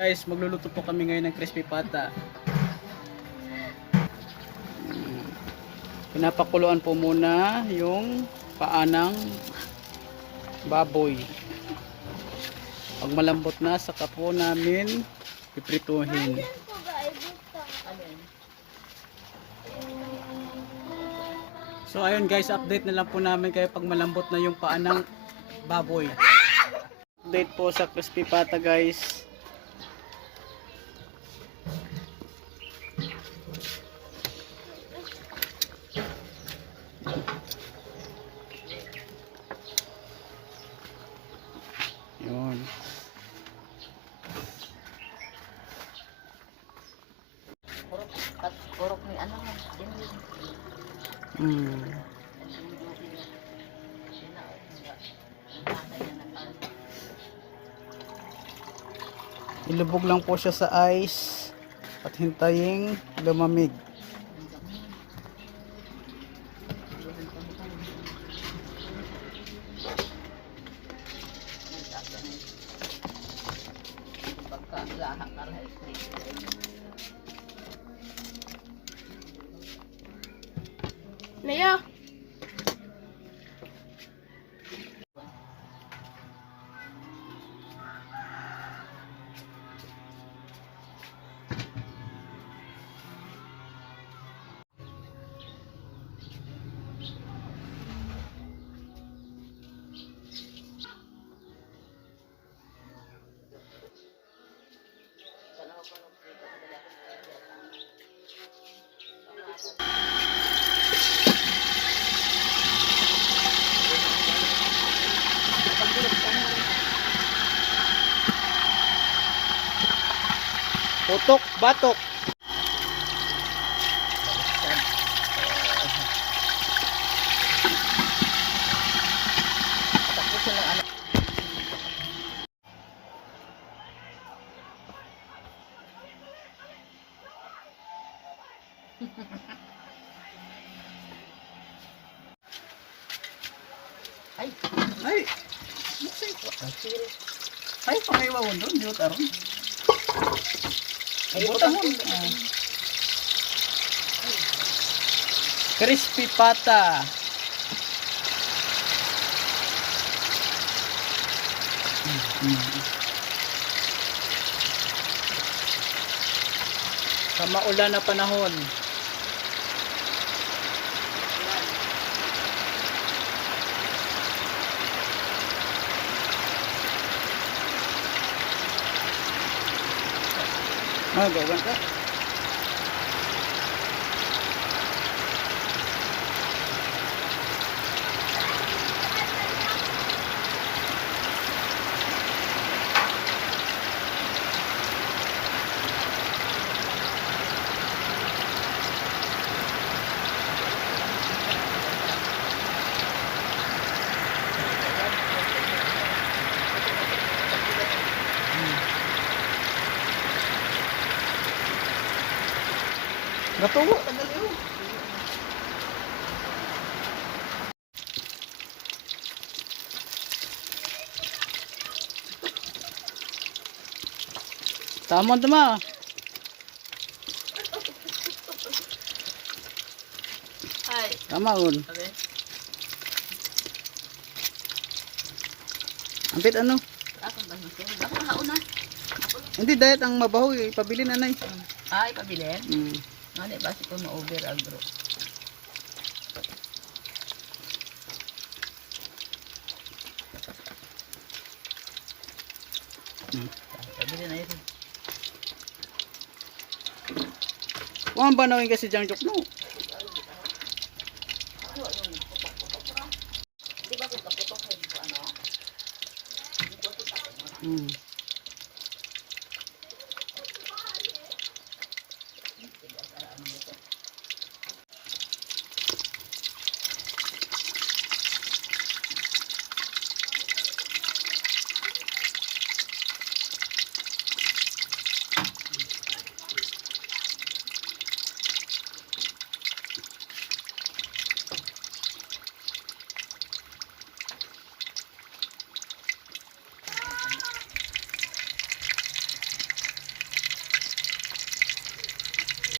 Guys, magluluto po kami ngayon ng crispy pata. Pinapakuluan po muna yung paanang baboy. Pag malambot na, saka po namin piprituhin. So ayun guys, update na lang po namin kayo pag malambot na yung paanang baboy. Update po sa crispy pata guys. Yun. Purok ni ano man. Ilubog lang po siya sa ice at hintayin lumamig. Leo. Putok, batok. Ay, Ay. Ay, pangaiwawon doon, di ba aron? Ay, buta mo. Crispy pata. Sa maulan na panahon. Gawan ka. Gatuwa, tagal yun. Tama. ay. Tama yun. Sabi. Ampit ano? Ako ba nito? Ako hauna. Hindi, diet ang mabaho. Ipabili nanay. Ay, pabilin. Ano ba si kuno over agro? Pabilin na ito. Huwag ba nawin kasi Jang Jok no? Di ba kung kaputok ano?